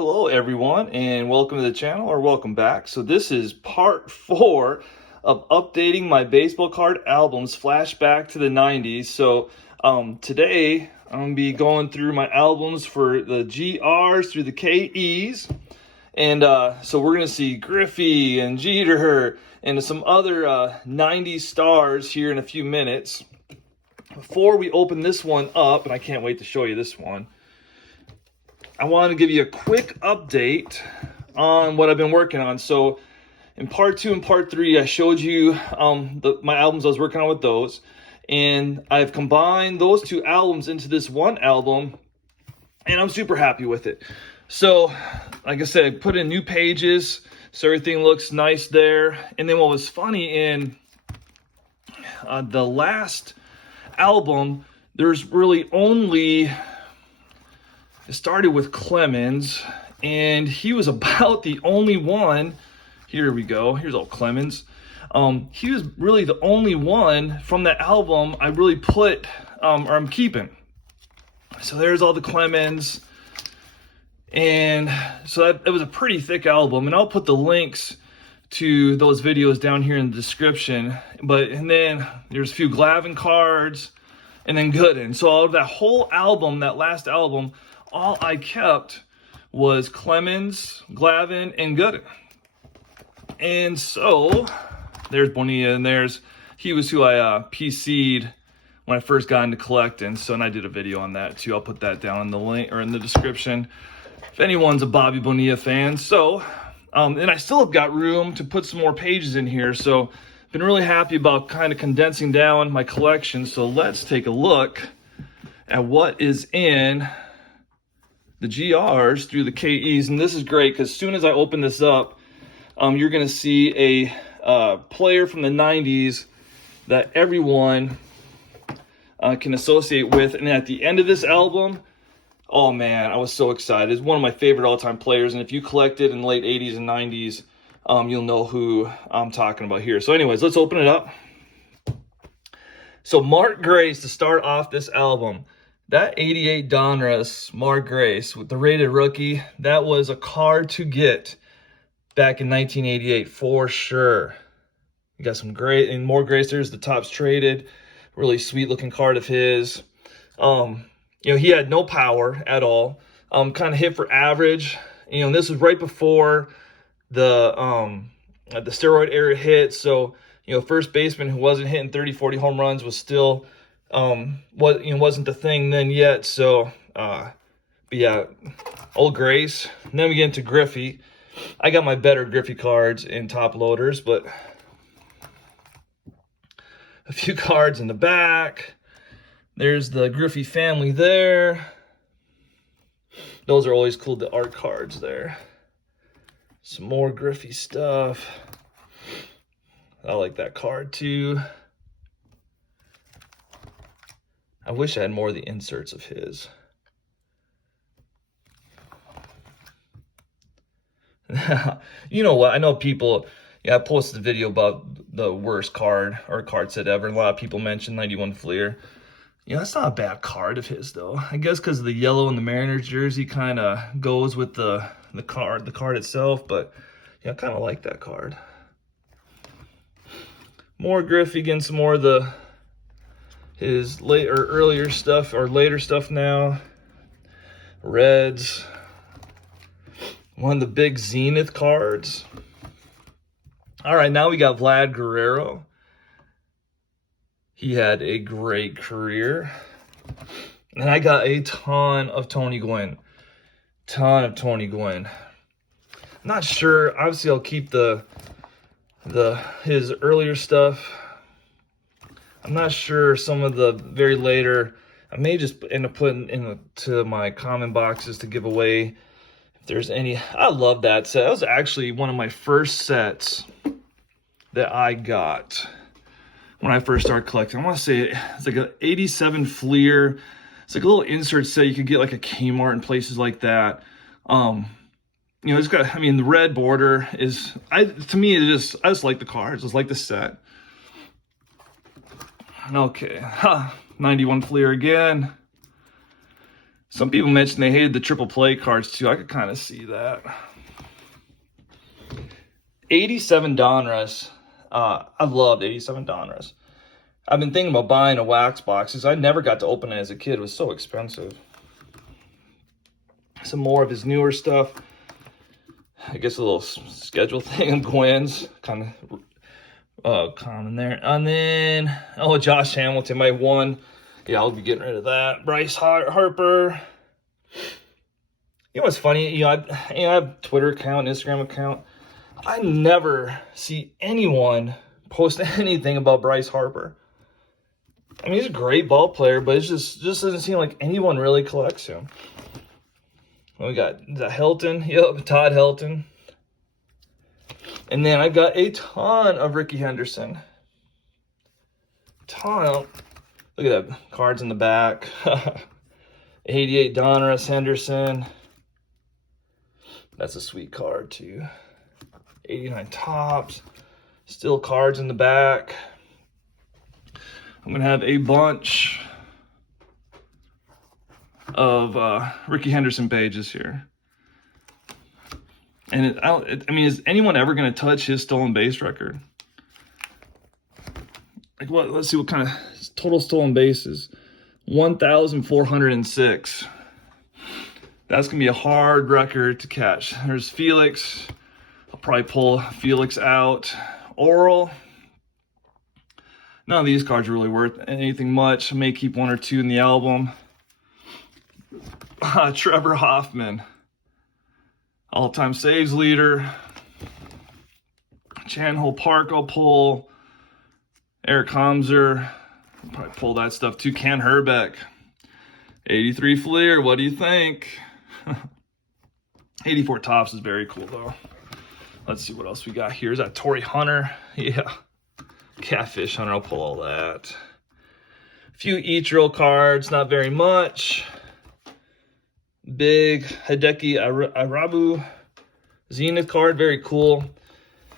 Hello everyone and welcome to the channel, or welcome back. So this is part 4 of updating my baseball card albums flashback to the 90s. So today I'm going to be going through my albums for the GRs through the KEs. And so we're going to see Griffey and Jeter and some other 90s stars here in a few minutes. Before we open this one up, and I can't wait to show you this one, I wanted to give you a quick update on what I've been working on. So in part 2 and part 3, I showed you my albums I was working on with those. And I've combined those 2 albums into this one album, and I'm super happy with it. So, like I said, I put in new pages, so everything looks nice there. And then what was funny, in the last album, there's really only... It started with Clemens, and he was about the only one. Here we go. Here's all Clemens. He was really the only one from that album I really put, or I'm keeping. So there's all the Clemens. And so it was a pretty thick album, and I'll put the links to those videos down here in the description. And then there's a few Glavine cards, and then Gooden. So out of that whole album, that last album, all I kept was Clemens, Glavine, and Gooden. And so there's Bonilla, and he was who I PC'd when I first got into collecting. So, and I did a video on that too. I'll put that down in the link or in the description if anyone's a Bobby Bonilla fan. So, and I still have got room to put some more pages in here. So, been really happy about kind of condensing down my collection. So let's take a look at what is in the GRs through the KEs. And this is great because as soon as I open this up, you're going to see a player from the 90s that everyone can associate with. And at the end of this album, oh man, I was so excited. It's one of my favorite all-time players. And if you collected in the late 80s and 90s, you'll know who I'm talking about here. So anyways, let's open it up. So Mark Grace to start off this album. That 88 Donruss Mark Grace with the rated rookie, that was a card to get back in 1988 for sure. You got some great, and more Grace, there's the Topps traded. Really sweet looking card of his. He had no power at all. Kind of hit for average. And this was right before the steroid era hit. So, first baseman who wasn't hitting 30, 40 home runs was still... wasn't the thing then yet. So but yeah, old Grace. And then we get into Griffey. I got my better Griffey cards in top loaders, but a few cards in the back. There's the Griffey family there. Those are always cool, the art cards there. Some more Griffey stuff. I like that card too. I wish I had more of the inserts of his. You know what? I know people... I posted a video about the worst card or card set ever. And a lot of people mentioned 91 Fleer. That's not a bad card of his, though. I guess because the yellow and the Mariners jersey kind of goes with the card itself. But I kind of like that card. More Griffey, getting some more of his earlier stuff, or later stuff now. Reds. One of the big Zenith cards. All right, now we got Vlad Guerrero. He had a great career. And I got a ton of Tony Gwynn. I'm not sure. Obviously, I'll keep his earlier stuff. I'm not sure some of the very later, I may just end up putting into my comment boxes to give away if there's any. I love that set. That was actually one of my first sets that I got when I first started collecting. I want to say it's like an 87 Fleer. It's like a little insert set you could get like a Kmart and places like that. It's got, the red border is, to me, I just like the cards. I just like the set. Okay, 91 Fleer again. Some people mentioned they hated the triple play cards too. I could kind of see that. 87 Donruss. I loved 87 Donruss. I've been thinking about buying a wax box because I never got to open it as a kid. It was so expensive. Some more of his newer stuff. I guess a little schedule thing of Gwen's. Kind of common there. And then, oh, Josh Hamilton, my one. Yeah, I'll be getting rid of that. Bryce Harper. You know what's funny? I have a Twitter account, Instagram account. I never see anyone post anything about Bryce Harper. I mean, he's a great ball player, but it just doesn't seem like anyone really collects him. We got the Helton. Yep, Todd Helton. And then I got a ton of Ricky Henderson. Ton. Look at that. Cards in the back. 88 Donruss Henderson. That's a sweet card, too. 89 Topps. Still cards in the back. I'm going to have a bunch of Ricky Henderson pages here. And I mean, is anyone ever going to touch his stolen base record? Like what? Let's see what kind of total stolen bases. 1,406. That's going to be a hard record to catch. There's Felix. I'll probably pull Felix out. Oral. None of these cards are really worth anything much. I may keep one or two in the album. Trevor Hoffman. All-time saves leader. Chan-Ho Park I'll pull. Eric Hamzer. I'll probably pull that stuff too. Ken Herbeck. 83 Fleer. What do you think? 84 Topps is very cool though. Let's see what else we got here. Is that Torrey Hunter? Yeah. Catfish Hunter. I'll pull all that. A few Ichiro cards. Not very much. Big Hideki Irabu Zenith card, very cool.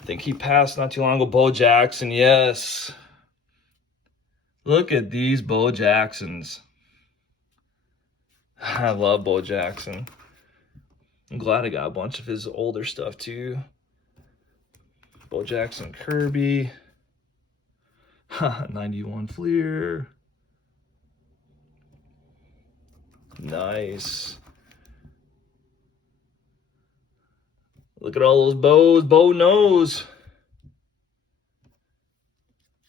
I think he passed not too long ago. Bo Jackson, yes. Look at these Bo Jacksons. I love Bo Jackson. I'm glad I got a bunch of his older stuff too. Bo Jackson Kirby. 91 Fleer. Nice. Look at all those bows. Bo knows.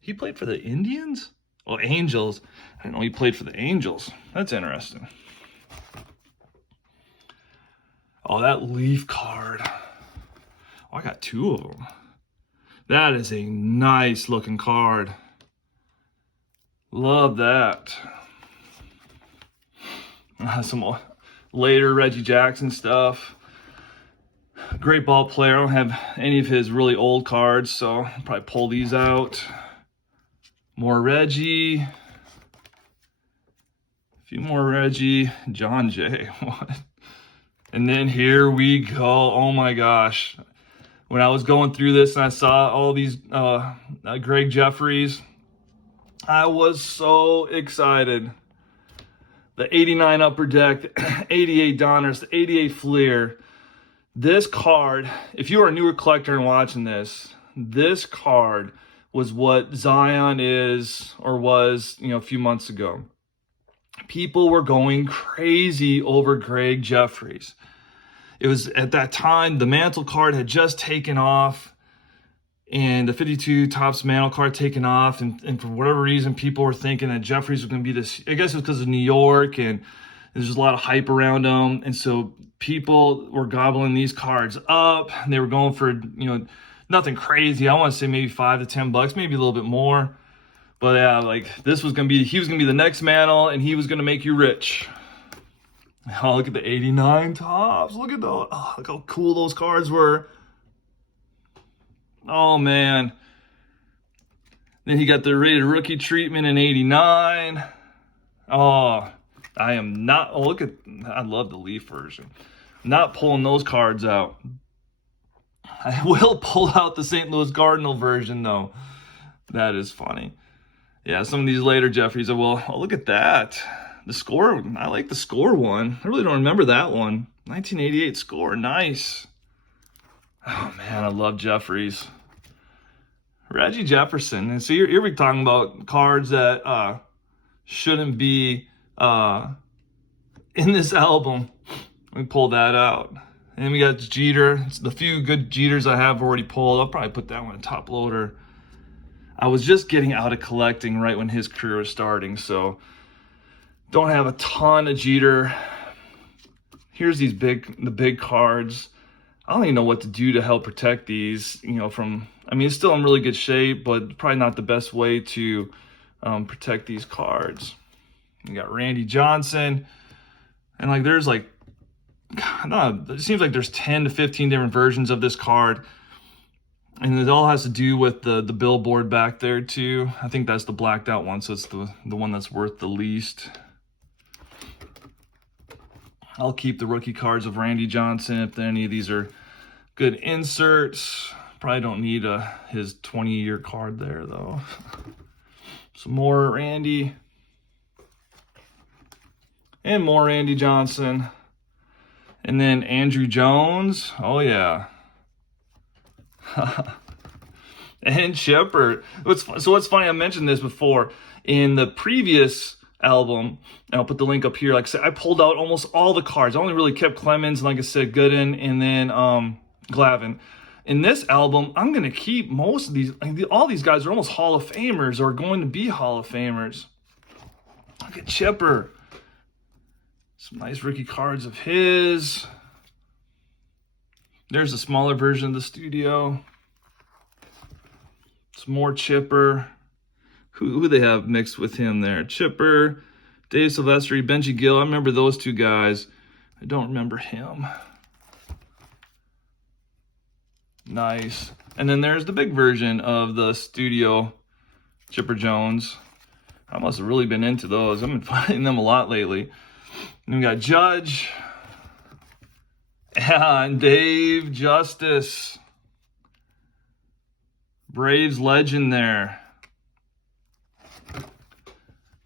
He played for the Indians? Oh, Angels. I didn't know he played for the Angels. That's interesting. Oh, that Leaf card. Oh, I got two of them. That is a nice looking card. Love that. Some later Reggie Jackson stuff. Great ball player. I don't have any of his really old cards, so I'll probably pull these out. More Reggie. A few more Reggie. John Jay. What? And then here we go. Oh my gosh. When I was going through this and I saw all these Gregg Jefferies, I was so excited. The 89 Upper Deck, the 88 Donruss, the 88 Fleer. This card, if you are a newer collector and watching this, this card was what Zion is or was, a few months ago. People were going crazy over Gregg Jefferies. It was at that time, the Mantle card had just taken off and the 52 Topps Mantle card taken off. And for whatever reason, people were thinking that Jefferies was going to be this, I guess it was because of New York and there's just a lot of hype around him. And so people were gobbling these cards up. They were going for, nothing crazy. I want to say maybe $5 to $10, maybe a little bit more. But yeah, like this was going to be, he was going to be the next Mantle and he was going to make you rich. Oh, look at the 89 Topps. Look at those. Oh, look how cool those cards were. Oh, man. Then he got the rated rookie treatment in 89. Oh, I am not. Oh, look at. I love the Leaf version. Not pulling those cards out. I will pull out the St. Louis Cardinal version, though. That is funny. Yeah, some of these later Jefferies, I will. Oh, look at that. The Score, I like the Score one. I really don't remember that one. 1988 Score, nice. Oh man, I love Jefferies. Reggie Jefferson. And so here we're talking about cards that shouldn't be in this album. Let me pull that out. And then we got Jeter. It's the few good Jeters I have already pulled. I'll probably put that one in top loader. I was just getting out of collecting right when his career was starting, so don't have a ton of Jeter. Here's the big cards. I don't even know what to do to help protect these, from, I mean, it's still in really good shape, but probably not the best way to protect these cards. You got Randy Johnson, and like there's like, it seems like there's 10 to 15 different versions of this card, and it all has to do with the billboard back there too. I think that's the blacked out one, so it's the one that's worth the least. I'll keep the rookie cards of Randy Johnson if any of these are good inserts. Probably don't need his 20-year card there though. Some more Randy. And more Randy Johnson. And then Andrew Jones. Oh yeah. And Chipper. So what's funny, I mentioned this before. In the previous album, and I'll put the link up here, like I said, I pulled out almost all the cards. I only really kept Clemens, and like I said, Gooden, and then Glavine. In this album, I'm going to keep most of these. All these guys are almost Hall of Famers, or going to be Hall of Famers. Look at Chipper. Some nice rookie cards of his. There's a smaller version of the studio. Some more Chipper. Who they have mixed with him there? Chipper, Dave Silvestri, Benji Gill. I remember those two guys. I don't remember him. Nice. And then there's the big version of the studio Chipper Jones. I must have really been into those. I've been finding them a lot lately. And we got Judge. And Dave Justice. Braves legend there.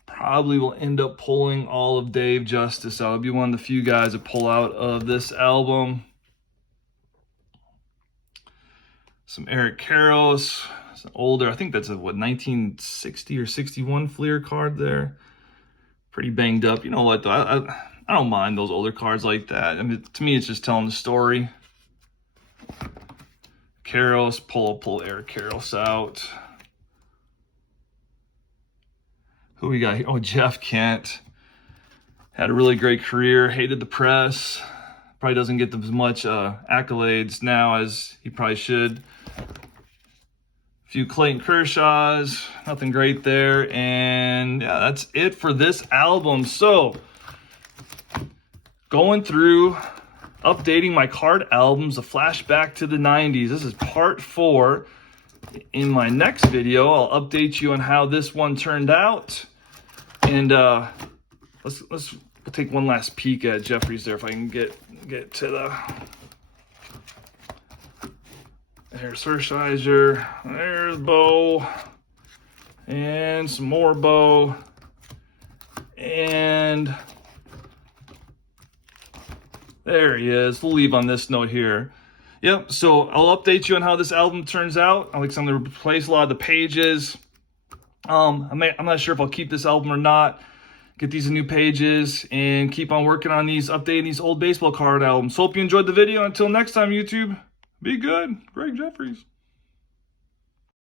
Probably will end up pulling all of Dave Justice. I'll be one of the few guys that pull out of this album. Some Eric Karros. It's an older, I think that's a, 1960 or 61 Fleer card there. Pretty banged up. You know what, though? I don't mind those older cards like that. I mean, to me, it's just telling the story. Karros, pull Eric Karros out. Who we got here? Oh, Jeff Kent. Had a really great career. Hated the press. Probably doesn't get as much accolades now as he probably should. A few Clayton Kershaws. Nothing great there. And yeah, that's it for this album. So, going through, updating my card albums, a flashback to the 90s. This is part 4. In my next video, I'll update you on how this one turned out. And let's take one last peek at Jefferies there, if I can get to the. There's Hershiser, there's Bo, and some more Bo, and there he is. We'll leave on this note here. Yep, so I'll update you on how this album turns out. I'm going to replace a lot of the pages. I'm not sure if I'll keep this album or not. Get these new pages and keep on working on these, updating these old baseball card albums. Hope you enjoyed the video. Until next time, YouTube, be good. Gregg Jefferies.